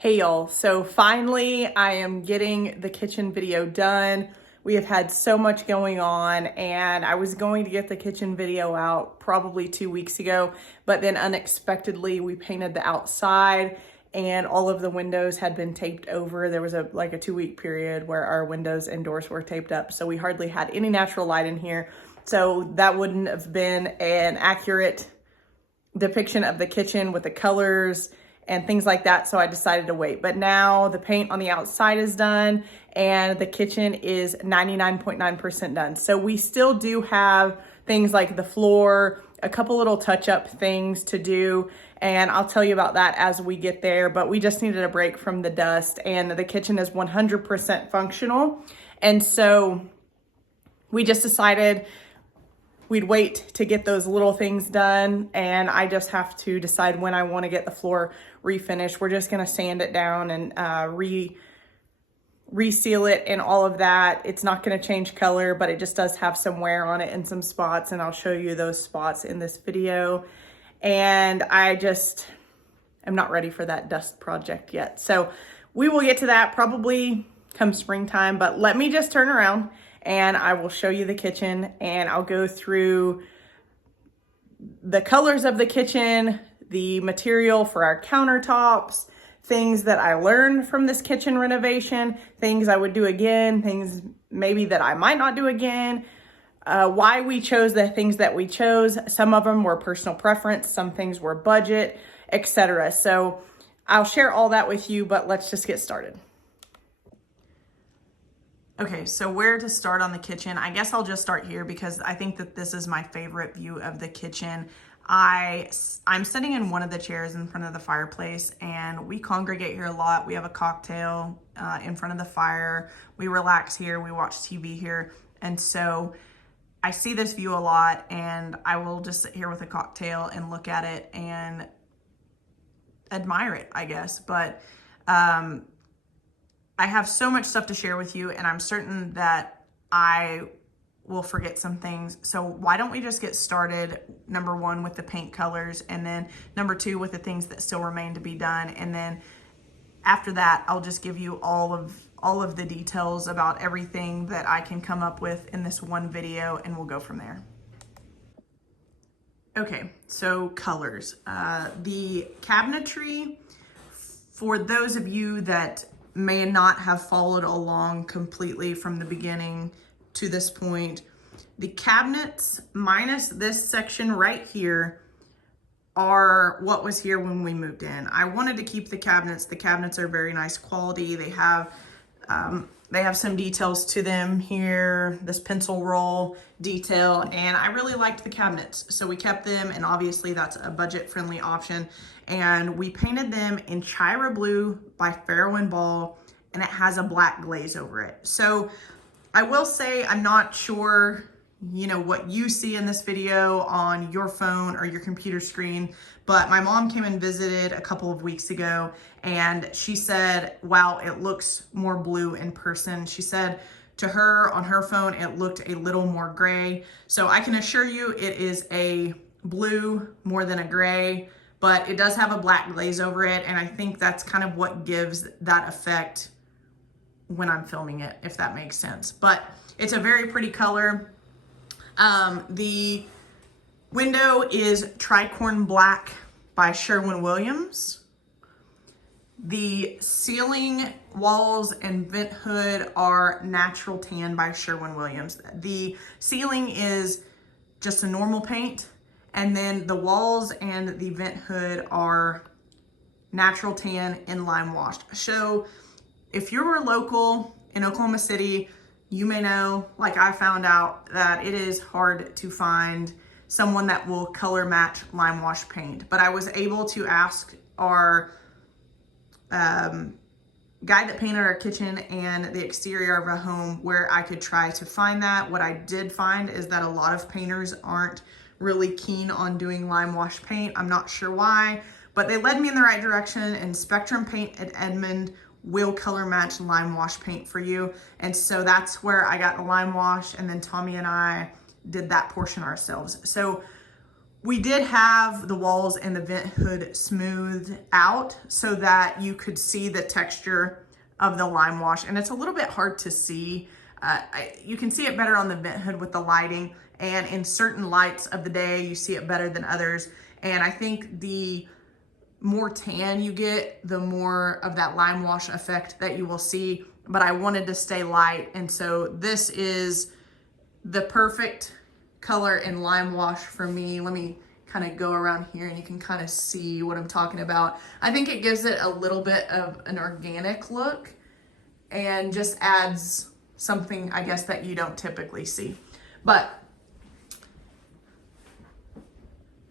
Hey y'all, so finally I am getting the kitchen video done. We have had so much going on and I was going to get the kitchen video out probably 2 weeks ago, but then unexpectedly we painted the outside and all of the windows had been taped over. There was a 2-week period where our windows and doors were taped up, so we hardly had any natural light in here. So that wouldn't have been an accurate depiction of the kitchen with the colors and things like that, so I decided to wait. But now the paint on the outside is done and the kitchen is 99.9% done. So we still do have things like the floor, a couple little touch-up things to do, and I'll tell you about that as we get there. But we just needed a break from the dust, and the kitchen is 100% functional. And so we just decided we'd wait to get those little things done, and I just have to decide when I want to get the floor refinished. We're just going to sand it down and reseal it and all of that. It's not going to change color, but it just does have some wear on it and some spots, and I'll show you those spots in this video. And I just am not ready for that dust project yet. So we will get to that probably come springtime, but let me just turn around and I will show you the kitchen, and I'll go through the colors of the kitchen, the material for our countertops, things that I learned from this kitchen renovation, things I would do again, things maybe that I might not do again, why we chose the things that we chose. Some of them were personal preference, some things were budget, etc. So I'll share all that with you, but let's just get started. Okay, so where to start on the kitchen? I guess I'll just start here because I think that this is my favorite view of the kitchen. I'm sitting in one of the chairs in front of the fireplace, and we congregate here a lot. We have a cocktail in front of the fire. We relax here, we watch TV here. And so I see this view a lot, and I will just sit here with a cocktail and look at it and admire it, I guess. But I have so much stuff to share with you, and I'm certain that I will forget some things. So why don't we just get started, number one, with the paint colors, and then number two, with the things that still remain to be done. And then after that, I'll just give you all of the details about everything that I can come up with in this one video, and we'll go from there. Okay, so colors. The cabinetry, for those of you that may not have followed along completely from the beginning to this point, the cabinets minus this section right here are what was here when we moved in. I wanted to keep the cabinets. The cabinets are very nice quality. They have some details to them here, this pencil roll detail, and I really liked the cabinets. So we kept them, and obviously that's a budget-friendly option. And we painted them in Inchyra Blue by Farrow Ball, and it has a black glaze over it. So I will say, I'm not sure, what you see in this video on your phone or your computer screen, but my mom came and visited a couple of weeks ago, and she said, wow, it looks more blue in person. She said to her, on her phone, it looked a little more gray. So I can assure you it is a blue more than a gray, but it does have a black glaze over it, and I think that's kind of what gives that effect when I'm filming it, if that makes sense. But it's a very pretty color. The window is Tricorn Black by Sherwin-Williams. The ceiling, walls, and vent hood are Natural Tan by Sherwin-Williams. The ceiling is just a normal paint, and then the walls and the vent hood are Natural Tan in LimeWash. So if you're local in Oklahoma City, you may know, like I found out, that it is hard to find someone that will color match LimeWash paint. But I was able to ask our guy that painted our kitchen and the exterior of our home where I could try to find that. What I did find is that a lot of painters aren't really keen on doing LimeWash paint. I'm not sure why, but they led me in the right direction, and Spectrum Paint at Edmond will color match LimeWash paint for you. And so that's where I got the LimeWash, and then Tommy and I did that portion ourselves. So We did have the walls and the vent hood smoothed out so that you could see the texture of the LimeWash, and it's a little bit hard to see. You can see it better on the vent hood with the lighting, and in certain lights of the day, you see it better than others. And I think the more tan you get, the more of that LimeWash effect that you will see, but I wanted to stay light. And so this is the perfect color in LimeWash for me. Let me kind of go around here and you can kind of see what I'm talking about. I think it gives it a little bit of an organic look and just adds something, I guess, that you don't typically see. But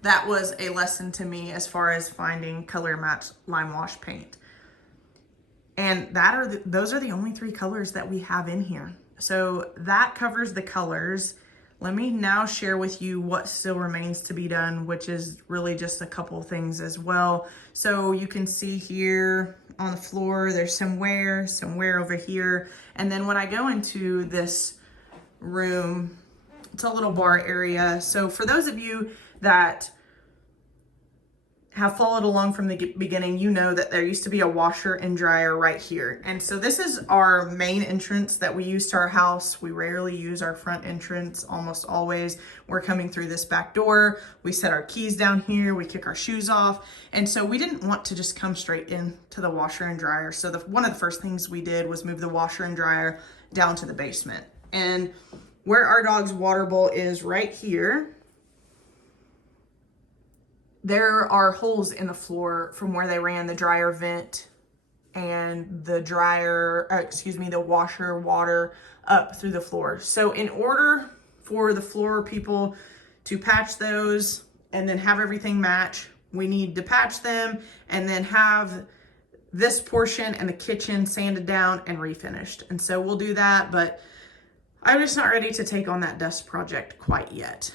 that was a lesson to me as far as finding color match LimeWash paint. And those are the only 3 colors that we have in here. So that covers the colors. Let me now share with you what still remains to be done, which is really just a couple things as well. So you can see here on the floor, there's some wear over here. And then when I go into this room, it's a little bar area. So for those of you that have followed along from the beginning, you know that there used to be a washer and dryer right here. And so this is our main entrance that we use to our house. We rarely use our front entrance, almost always. We're coming through this back door. We set our keys down here. We kick our shoes off. And so we didn't want to just come straight into the washer and dryer. So one of the first things we did was move the washer and dryer down to the basement. And where our dog's water bowl is right here, there are holes in the floor from where they ran the dryer vent and the the washer water up through the floor. So in order for the floor people to patch those and then have everything match, we need to patch them and then have this portion and the kitchen sanded down and refinished. And so we'll do that, but I'm just not ready to take on that dust project quite yet.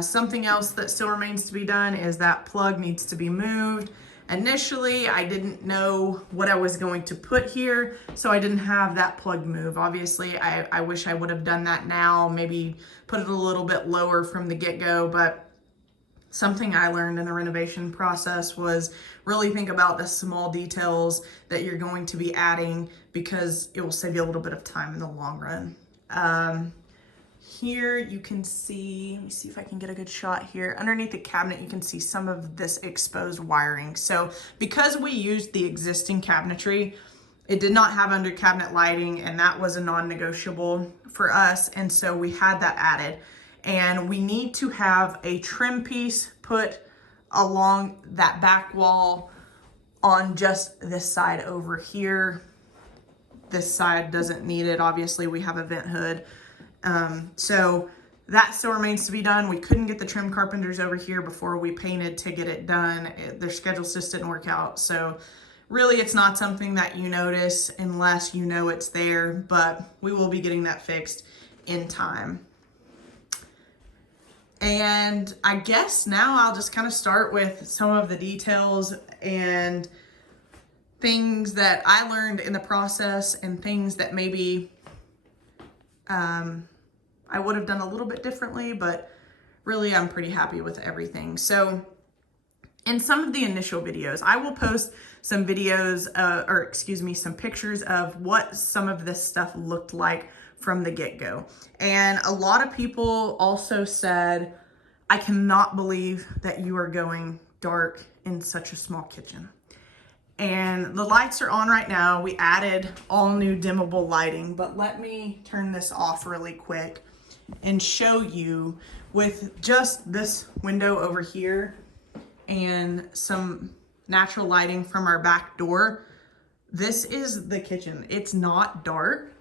Something else that still remains to be done is that plug needs to be moved. Initially, I didn't know what I was going to put here, so I didn't have that plug move. Obviously, I wish I would have done that now, maybe put it a little bit lower from the get-go, but something I learned in the renovation process was really think about the small details that you're going to be adding because it will save you a little bit of time in the long run. Here you can see, let me see if I can get a good shot here. Underneath the cabinet, you can see some of this exposed wiring. So because we used the existing cabinetry, it did not have under cabinet lighting, and that was a non-negotiable for us. And so we had that added. And we need to have a trim piece put along that back wall on just this side over here. This side doesn't need it. Obviously, we have a vent hood. So that still remains to be done. We couldn't get the trim carpenters over here before we painted to get it done. Their schedules just didn't work out. So really it's not something that you notice unless you know it's there, but we will be getting that fixed in time. And I guess now I'll just kind of start with some of the details and things that I learned in the process and things that maybe I would have done a little bit differently, but really I'm pretty happy with everything. So in some of the initial videos, I will post some videos, some pictures of what some of this stuff looked like from the get-go. And a lot of people also said, I cannot believe that you are going dark in such a small kitchen. And the lights are on right now. We added all new dimmable lighting, but let me turn this off really quick and show you with just this window over here and some natural lighting from our back door. This is the kitchen. It's not dark.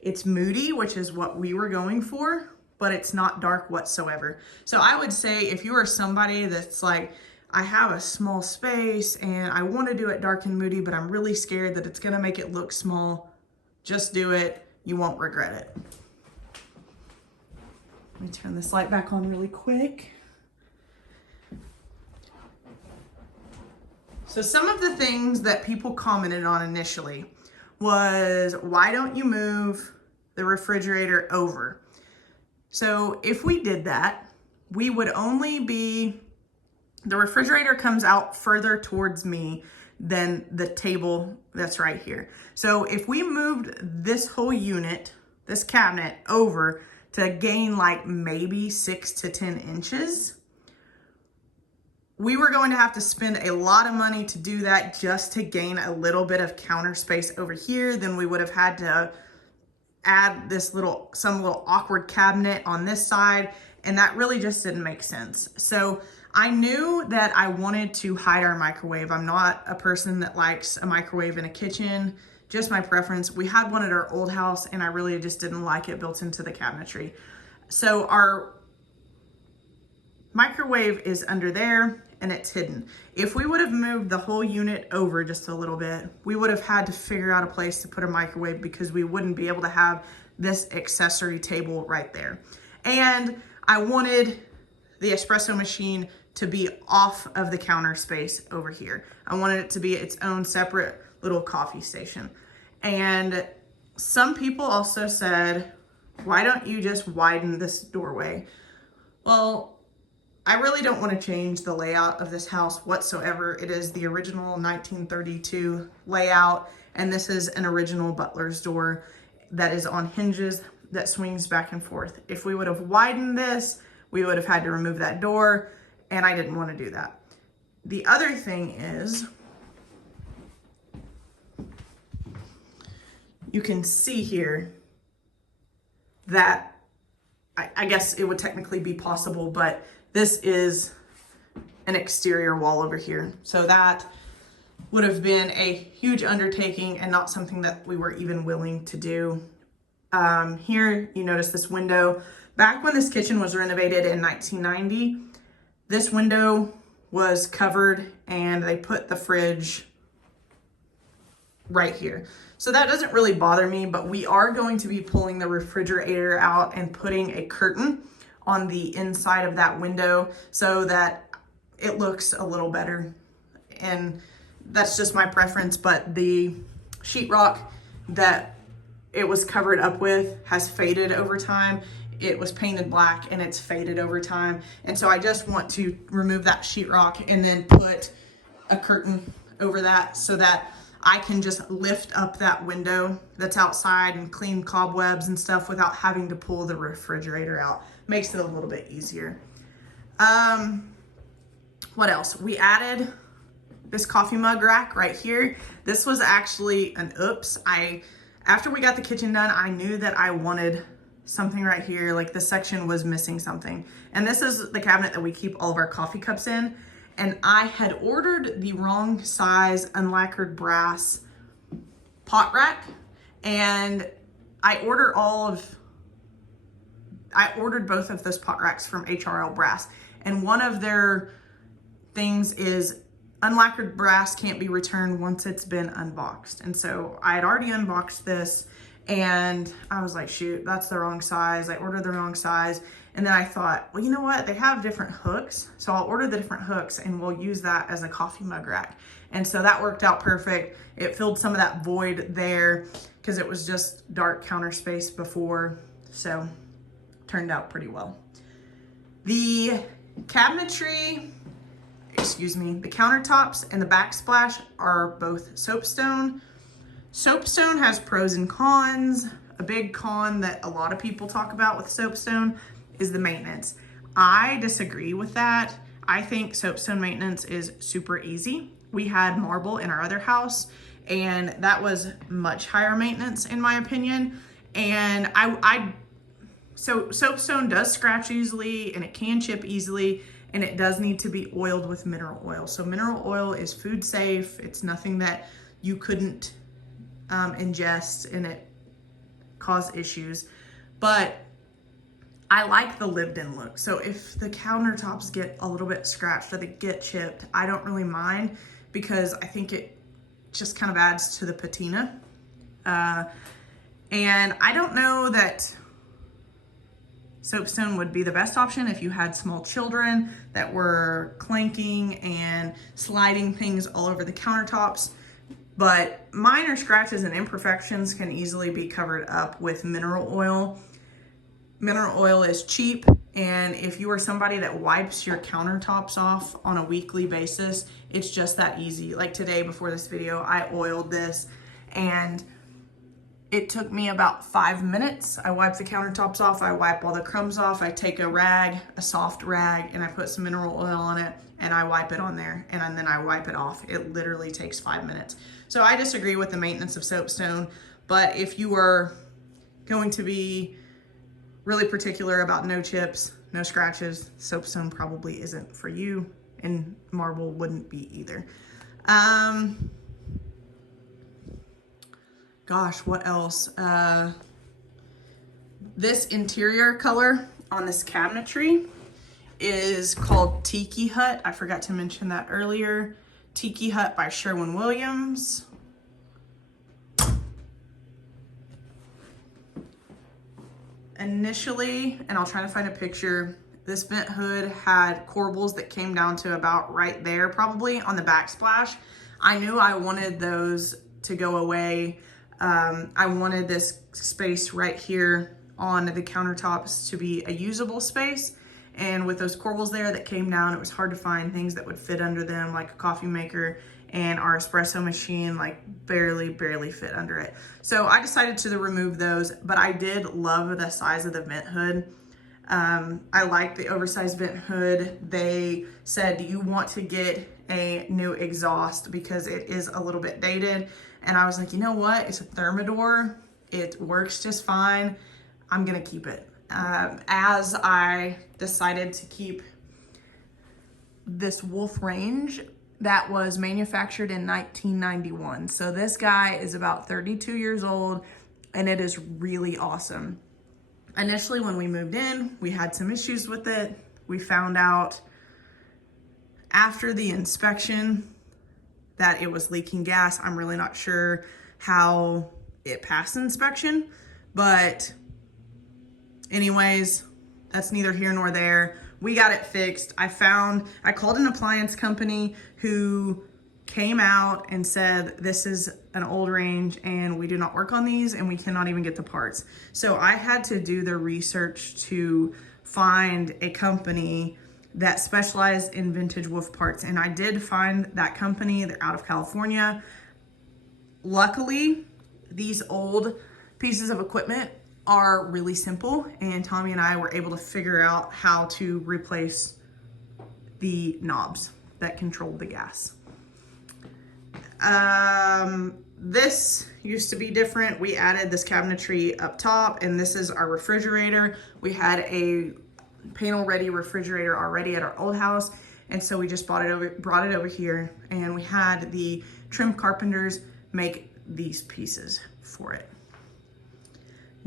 It's moody, which is what we were going for, but it's not dark whatsoever. So I would say if you are somebody that's like, I have a small space and I want to do it dark and moody, but I'm really scared that it's going to make it look small, just do it. You won't regret it. Let me turn this light back on really quick. So some of the things that people commented on initially was, why don't you move the refrigerator over? So if we did that, we would only be The refrigerator comes out further towards me than the table that's right here. So if we moved this whole unit, this cabinet, over to gain like maybe 6 to 10 inches, we were going to have to spend a lot of money to do that just to gain a little bit of counter space over here. Then we would have had to add this some little awkward cabinet on this side, and that really just didn't make sense. So I knew that I wanted to hide our microwave. I'm not a person that likes a microwave in a kitchen, just my preference. We had one at our old house and I really just didn't like it built into the cabinetry. So our microwave is under there and it's hidden. If we would have moved the whole unit over just a little bit, we would have had to figure out a place to put a microwave because we wouldn't be able to have this accessory table right there. And I wanted the espresso machine to be off of the counter space over here. I wanted it to be its own separate little coffee station. And some people also said, why don't you just widen this doorway? Well, I really don't want to change the layout of this house whatsoever. It is the original 1932 layout, and this is an original butler's door that is on hinges that swings back and forth. If we would have widened this, we would have had to remove that door, and I didn't want to do that. The other thing is, you can see here that I guess it would technically be possible, but this is an exterior wall over here. So that would have been a huge undertaking and not something that we were even willing to do. Here you notice this window. Back when this kitchen was renovated in 1990, this window was covered and they put the fridge right here. So that doesn't really bother me, but we are going to be pulling the refrigerator out and putting a curtain on the inside of that window so that it looks a little better. And that's just my preference, but the sheetrock that it was covered up with has faded over time. It was painted black and it's faded over time. And so I just want to remove that sheetrock and then put a curtain over that so that I can just lift up that window that's outside and clean cobwebs and stuff without having to pull the refrigerator out. Makes it a little bit easier. What else? We added this coffee mug rack right here. This was actually an oops. After we got the kitchen done, I knew that I wanted something right here. Like this section was missing something. And this is the cabinet that we keep all of our coffee cups in. And I had ordered the wrong size unlacquered brass pot rack. And I ordered both of those pot racks from HRL Brass. And one of their things is unlacquered brass can't be returned once it's been unboxed. And so I had already unboxed this and I was like, shoot, that's the wrong size. I ordered the wrong size. And then I thought, well, you know what? They have different hooks. So I'll order the different hooks and we'll use that as a coffee mug rack. And so that worked out perfect. It filled some of that void there because it was just dark counter space before. So turned out pretty well. The cabinetry, the countertops and the backsplash are both soapstone. Soapstone has pros and cons. A big con that a lot of people talk about with soapstone is the maintenance. I disagree with that. I think soapstone maintenance is super easy. We had marble in our other house and that was much higher maintenance in my opinion. And so soapstone does scratch easily and it can chip easily and it does need to be oiled with mineral oil. So mineral oil is food safe. It's nothing that you couldn't ingest and it cause issues. But I like the lived in look. So if the countertops get a little bit scratched or they get chipped, I don't really mind because I think it just kind of adds to the patina. And I don't know that soapstone would be the best option if you had small children that were clanking and sliding things all over the countertops. But minor scratches and imperfections can easily be covered up with mineral oil. Mineral oil is cheap And if you are somebody that wipes your countertops off on a weekly basis, it's just that easy. Like today before this video, I oiled this and it took me about 5 minutes. I wipe the countertops off, I wipe all the crumbs off, I take a rag, a soft rag, and I put some mineral oil on it and I wipe it on there and then I wipe it off. It literally takes 5 minutes. So I disagree with the maintenance of soapstone, but if you are going to be really particular about no chips, no scratches, soapstone probably isn't for you, and marble wouldn't be either. Gosh, what else? This interior color on this cabinetry is called Tiki Hut. I forgot to mention that earlier. Tiki Hut by Sherwin-Williams. Initially, and I'll try to find a picture, this vent hood had corbels that came down to about right there, probably on the backsplash. I knew I wanted those to go away. I wanted this space right here on the countertops to be a usable space. And with those corbels there that came down, it was hard to find things that would fit under them, like a coffee maker, and our espresso machine like barely fit under it. So I decided to remove those, but I did love the size of the vent hood. I like the oversized vent hood. They said, do you want to get a new exhaust because it is a little bit dated? And I was like, you know what? It's a Thermador. It works just fine. I'm gonna keep it. As I decided to keep this Wolf range that was manufactured in 1991. So this guy is about 32 years old and it is really awesome. Initially, when we moved in, we had some issues with it. We found out after the inspection that it was leaking gas. I'm really not sure how it passed inspection, but anyways, that's neither here nor there. We got it fixed. I called an appliance company who came out and said, this is an old range and we do not work on these and we cannot even get the parts. So I had to do the research to find a company that specialized in vintage Wolf parts. And I did find that company. They're out of California. Luckily, these old pieces of equipment are really simple, and Tommy and I were able to figure out how to replace the knobs that controlled the gas. This used to be different. We added this cabinetry up top, and this is our refrigerator. We had a panel ready refrigerator already at our old house, and so we just brought it over here, and we had the trim carpenters make these pieces for it.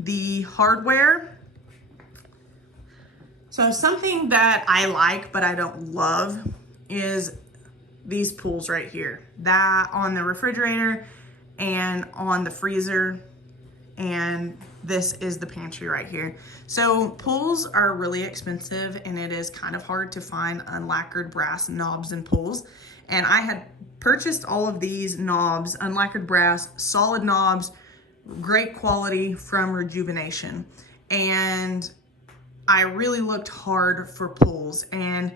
The hardware. So something that I like but I don't love is these pulls right here. That on the refrigerator and on the freezer, and this is the pantry right here. So pulls are really expensive and it is kind of hard to find unlacquered brass knobs and pulls. And I had purchased all of these knobs, unlacquered brass, solid knobs, great quality from Rejuvenation. And I really looked hard for pulls and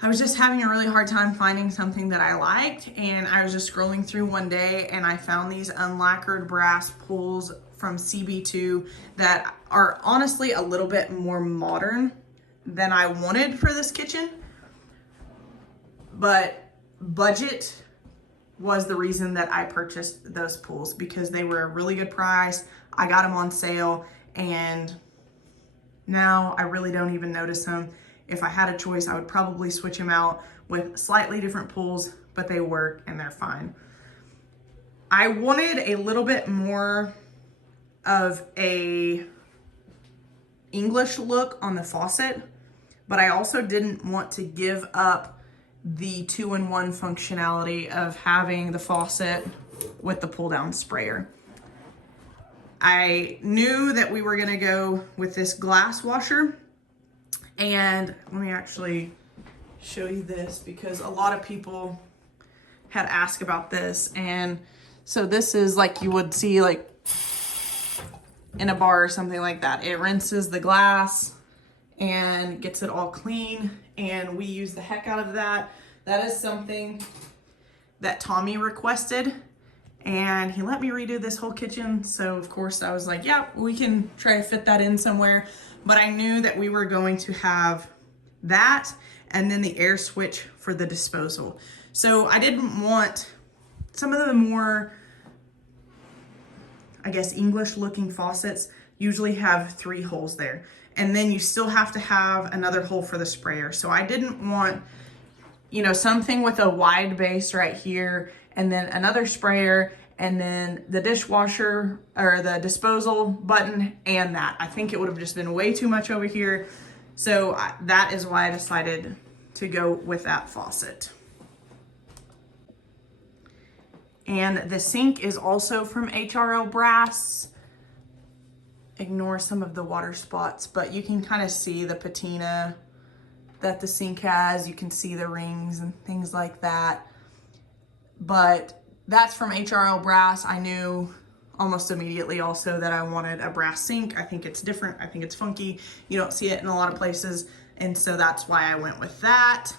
I was just having a really hard time finding something that I liked. And I was just scrolling through one day and I found these unlacquered brass pulls from CB2 that are honestly a little bit more modern than I wanted for this kitchen. But budget was the reason that I purchased those pulls, because they were a really good price. I got them on sale and now I really don't even notice them. If I had a choice, I would probably switch them out with slightly different pulls, but they work and they're fine. I wanted a little bit more of a English look on the faucet, but I also didn't want to give up the 2-in-1 functionality of having the faucet with the pull down sprayer. I knew that we were gonna go with this glass washer, and let me actually show you this because a lot of people had asked about this. And so this is like you would see like in a bar or something like that. It rinses the glass and gets it all clean, and we use the heck out of that. That is something that Tommy requested, and he let me redo this whole kitchen. So of course I was like, yeah, we can try to fit that in somewhere. But I knew that we were going to have that and then the air switch for the disposal. So I didn't want some of the more, I guess, English looking faucets usually have 3 holes there. And then you still have to have another hole for the sprayer. So I didn't want, you know, something with a wide base right here and then another sprayer and then the dishwasher or the disposal button and that. I think it would have just been way too much over here. So that is why I decided to go with that faucet. And the sink is also from HRL Brass. Ignore some of the water spots, but you can kind of see the patina that the sink has. You can see the rings and things like that. But that's from HRL Brass. I knew almost immediately also that I wanted a brass sink. I think it's different. I think it's funky. You don't see it in a lot of places. And so that's why I went with that.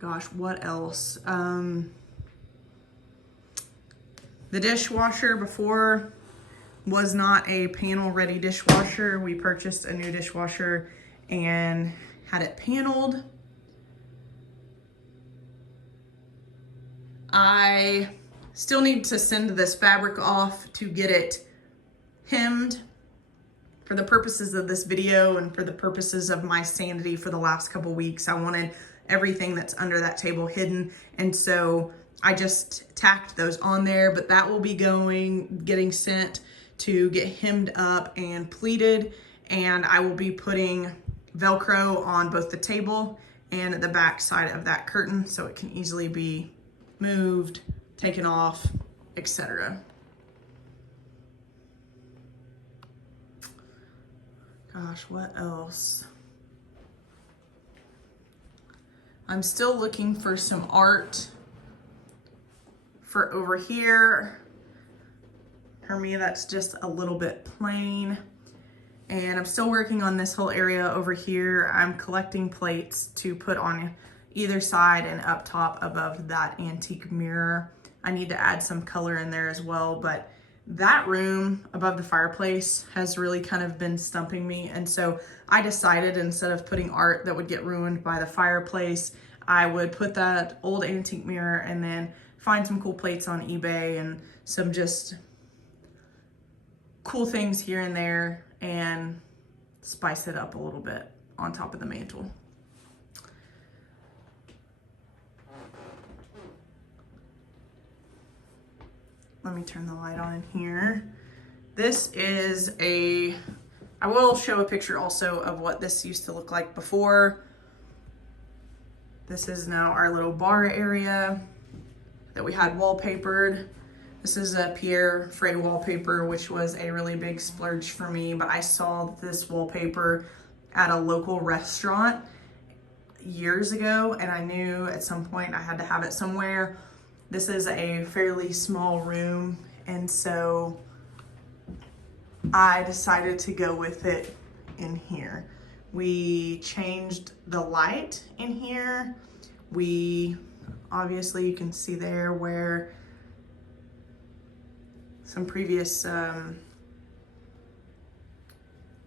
Gosh, what else? The dishwasher before was not a panel ready dishwasher. We purchased a new dishwasher and had it paneled. I still need to send this fabric off to get it hemmed. For the purposes of this video and for the purposes of my sanity for the last couple weeks, I wanted everything that's under that table hidden. And so I just tacked those on there, but that will be getting sent to get hemmed up and pleated. And I will be putting Velcro on both the table and the back side of that curtain so it can easily be moved, taken off, etc. Gosh, what else? I'm still looking for some art for over here. For me, that's just a little bit plain. And I'm still working on this whole area over here. I'm collecting plates to put on either side and up top above that antique mirror. I need to add some color in there as well, but that room above the fireplace has really kind of been stumping me. And so I decided instead of putting art that would get ruined by the fireplace, I would put that old antique mirror and then find some cool plates on eBay and some just cool things here and there and spice it up a little bit on top of the mantle. Let me turn the light on in here. This is I will show a picture also of what this used to look like before. This is now our little bar area that we had wallpapered. This is a Pierre Frey wallpaper, which was a really big splurge for me, but I saw this wallpaper at a local restaurant years ago, and I knew at some point I had to have it somewhere. This is a fairly small room, and so I decided to go with it in here. We changed the light in here. Obviously you can see there where some previous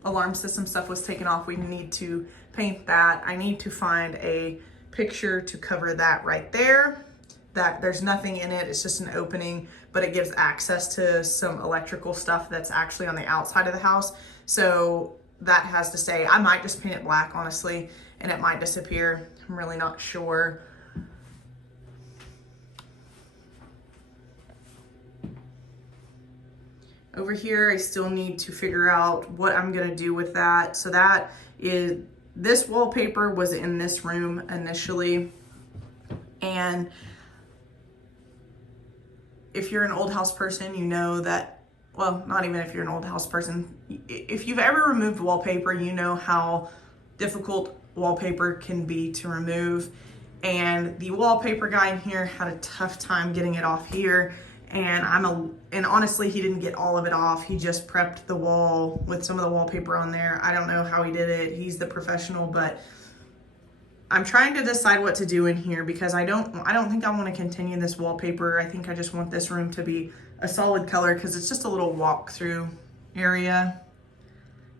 alarm system stuff was taken off. We need to paint that. I need to find a picture to cover that right there. That there's nothing in it, it's just an opening, but it gives access to some electrical stuff that's actually on the outside of the house. So that has to stay. I might just paint it black, honestly, and it might disappear. I'm really not sure. Over here, I still need to figure out what I'm gonna do with that. So that is, this wallpaper was in this room initially, and if you're an old house person, you know that, well, not even if you're an old house person, if you've ever removed wallpaper, you know how difficult wallpaper can be to remove. And the wallpaper guy in here had a tough time getting it off here. And and honestly, he didn't get all of it off. He just prepped the wall with some of the wallpaper on there. I don't know how he did it. He's the professional, but I'm trying to decide what to do in here because I don't think I want to continue this wallpaper. I think I just want this room to be a solid color because it's just a little walk-through area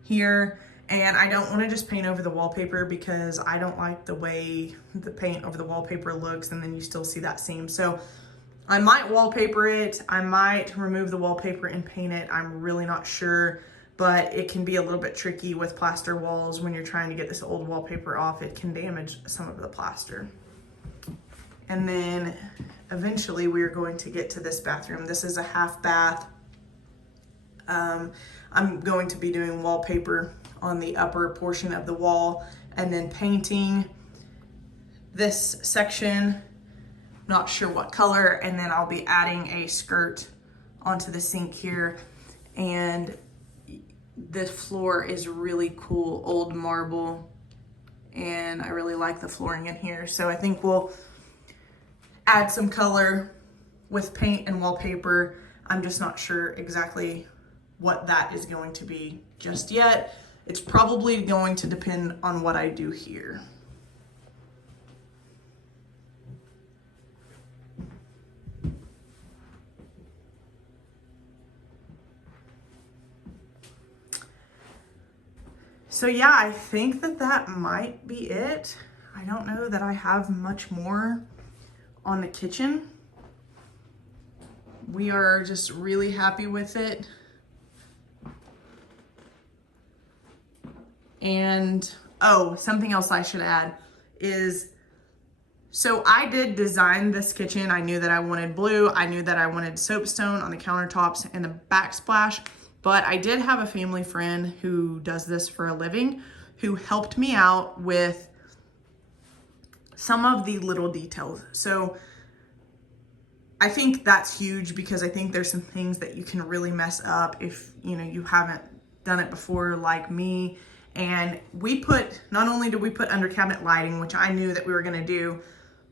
here. And I don't want to just paint over the wallpaper because I don't like the way the paint over the wallpaper looks and then you still see that seam. So I might wallpaper it. I might remove the wallpaper and paint it. I'm really not sure, but it can be a little bit tricky with plaster walls when you're trying to get this old wallpaper off. It can damage some of the plaster. And then eventually we are going to get to this bathroom. This is a half bath. I'm going to be doing wallpaper on the upper portion of the wall and then painting this section, not sure what color, and then I'll be adding a skirt onto the sink here. And the floor is really cool, old marble, and I really like the flooring in here. So I think we'll add some color with paint and wallpaper. I'm just not sure exactly what that is going to be just yet. It's probably going to depend on what I do here. So yeah, I think that might be it. I don't know that I have much more on the kitchen. We are just really happy with it. And oh, something else I should add is, so I did design this kitchen. I knew that I wanted blue. I knew that I wanted soapstone on the countertops and the backsplash, but I did have a family friend who does this for a living who helped me out with some of the little details. So I think that's huge because I think there's some things that you can really mess up if you haven't done it before like me. And we put, not only did we put under cabinet lighting, which I knew that we were gonna do,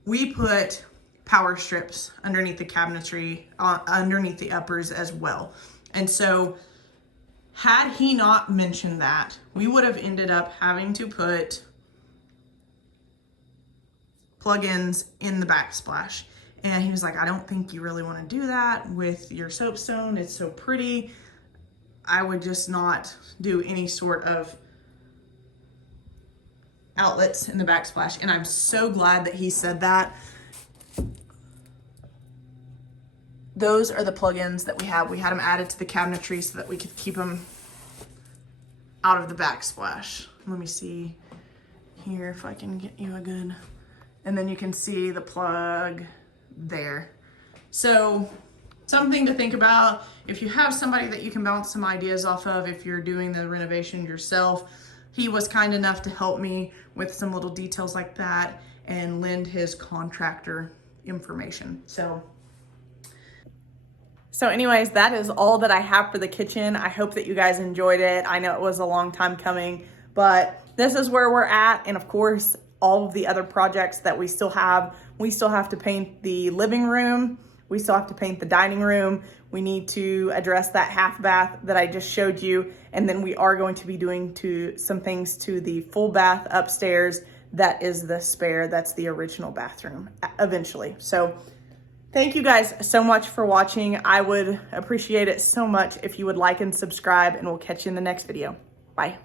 we put power strips underneath the cabinetry, underneath the uppers as well. And so had he not mentioned that, we would have ended up having to put plugins in the backsplash. And he was like, I don't think you really want to do that with your soapstone. It's so pretty. I would just not do any sort of outlets in the backsplash. And I'm so glad that he said that. Those are the plugins that we have. We had them added to the cabinetry so that we could keep them out of the backsplash. Let me see here if I can get you a good, and then you can see the plug there. So something to think about if you have somebody that you can bounce some ideas off of if you're doing the renovation yourself. He was kind enough to help me with some little details like that and lend his contractor information. So anyways, that is all that I have for the kitchen. I hope that you guys enjoyed it. I know it was a long time coming, but this is where we're at. And of course, all of the other projects that we still have to paint the living room. We still have to paint the dining room. We need to address that half bath that I just showed you. And then we are going to be doing some things to the full bath upstairs. That is the spare, that's the original bathroom eventually. So thank you guys so much for watching. I would appreciate it so much if you would like and subscribe, and we'll catch you in the next video. Bye.